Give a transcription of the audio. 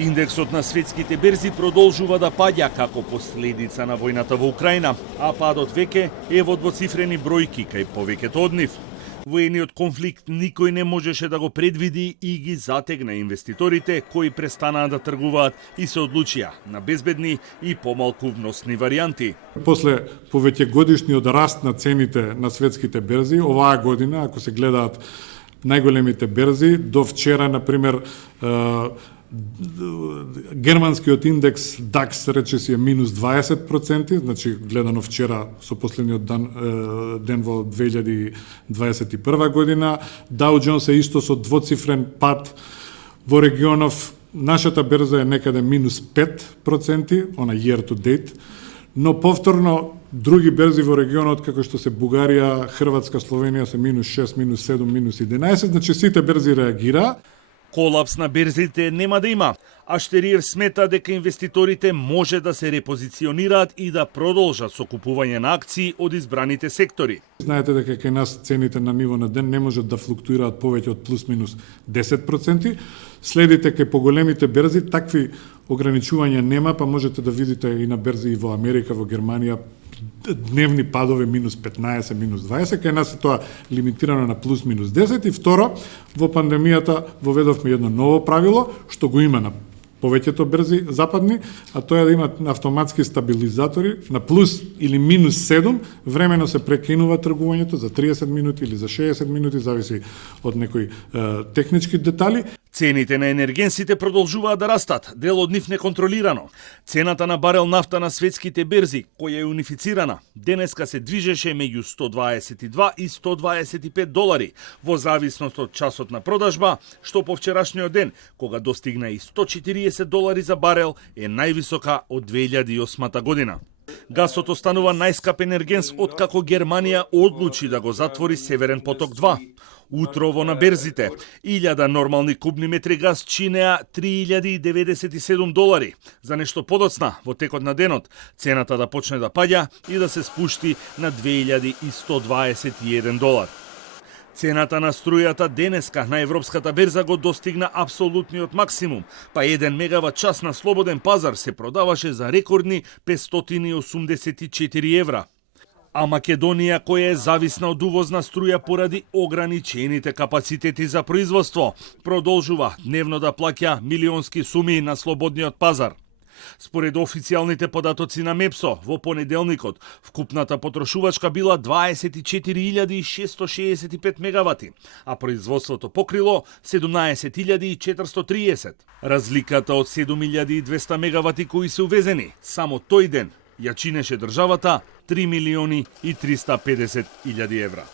Индексот на светските берзи продолжува да паѓа како последица на војната во Украина, а падот веќе е во двоцифрени бројки кај повеќето од нив. Воениот конфликт никој не можеше да го предвиди и ги затегна инвеститорите кои престанаа да тргуваат и се одлучија на безбедни и помалку вносни варијанти. После повеќегодишниот раст на цените на светските берзи, оваа година, ако се гледаат најголемите берзи, до вчера, например, германскиот индекс DAX речиси е минус 20%, значи гледано вчера со последниот ден во 2021 година. Dow Jones е исто со двоцифрен пад. Во регионов нашата берза е некаде минус 5%, она year to date, но повторно други берзи во регионот како што се Бугарија, Хрватска, Словенија се минус 6, минус 7, минус 11, значи сите берзи реагираа. Колапс на берзите нема да има, а Штериер смета дека инвеститорите може да се репозиционираат и да продолжат со купување на акции од избраните сектори. Знаете дека кај нас цените на ниво на ден не можат да флуктуираат повеќе од плюс-минус 10%. Следите кај поголемите берзи, такви ограничувања нема, па можете да видите и на берзи и во Америка, во Германија, дневни падови минус 15, минус 20, кај нас е тоа лимитирано на плюс-минус 10. И второ, во пандемијата воведовме едно ново правило, што го има на повеќето берзи западни, а тоа е да имат автоматски стабилизатори на плюс или минус 7, времено се прекинува тргувањето за 30 минути или за 60 минути, зависи од некои технички детали. Цените на енергенсите продолжуваат да растат, дел од нив неконтролирано. Цената на барел нафта на светските берзи, која е унифицирана, денеска се движеше меѓу 122 и 125 долари, во зависност од часот на продажба, што по вчерашниот ден, кога достигна и 140 долари за барел, е највисока од 2008 година. Гасот останува најскап енергенс откако Германија одлучи да го затвори Северен поток 2. Утрово на берзите, 1000 нормални кубни метри газ чинеа 3097 долари. За нешто подоцна, во текот на денот, цената да почне да паѓа и да се спушти на 2121 долар. Цената на струјата денеска на европската берза го достигна апсолутниот максимум, па 1 мегават час на слободен пазар се продаваше за рекордни 584 евра. А Македонија, која е зависна од увозна струја поради ограничените капацитети за производство, продолжува дневно да плаќа милионски суми на слободниот пазар. Според официјалните податоци на МЕПСО, во понеделникот, вкупната потрошувачка била 24.665 мегавати, а производството покрило 17.430. Разликата од 7.200 мегавати кои се увезени, само тој ден ја чинеше државата 3.350.000 евра.